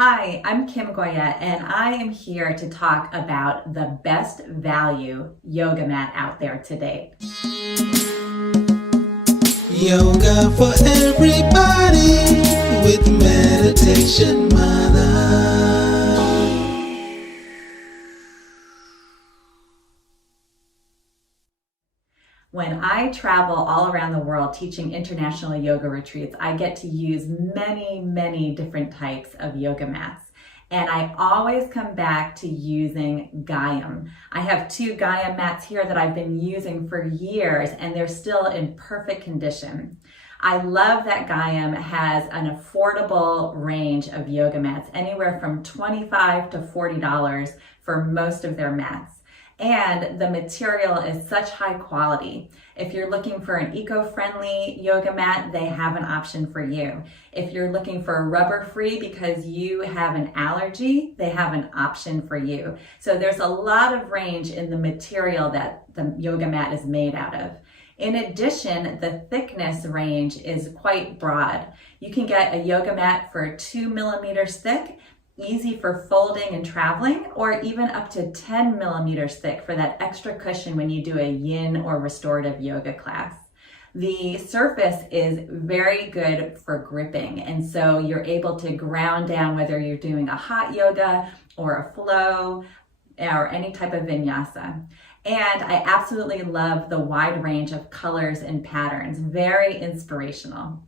Hi, I'm Kim Goya, and I am here to talk about the best value yoga mat out there today. Yoga for everybody with Meditation Mutha. When I travel all around the world teaching international yoga retreats, I get to use many different types of yoga mats. And I always come back to using Gaiam. I have two Gaiam mats here that I've been using for years, and they're still in perfect condition. I love that Gaiam has an affordable range of yoga mats, anywhere from $25 to $40 for most of their mats. And the material is such high quality. If you're looking for an eco-friendly yoga mat, they have an option for you. If you're looking for a rubber-free because you have an allergy, they have an option for you. So there's a lot of range in the material that the yoga mat is made out of. In addition, the thickness range is quite broad. You can get a yoga mat for 2 millimeters thick, easy for folding and traveling, or even up to 10 millimeters thick for that extra cushion when you do a yin or restorative yoga class. The surface is very good for gripping, and so you're able to ground down whether you're doing a hot yoga or a flow or any type of vinyasa. And I absolutely love the wide range of colors and patterns, very inspirational.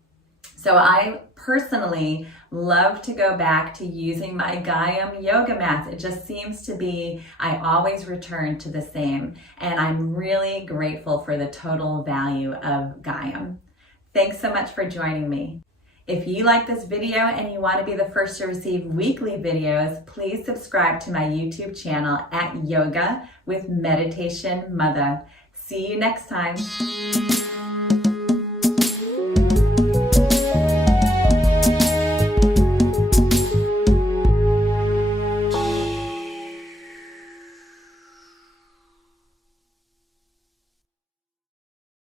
So I personally love to go back to using my Gaiam yoga mats. It just seems to be, I always return to the same. And I'm really grateful for the total value of Gaiam. Thanks so much for joining me. If you like this video and you want to be the first to receive weekly videos, please subscribe to my YouTube channel at Yoga with Meditation Mutha. See you next time.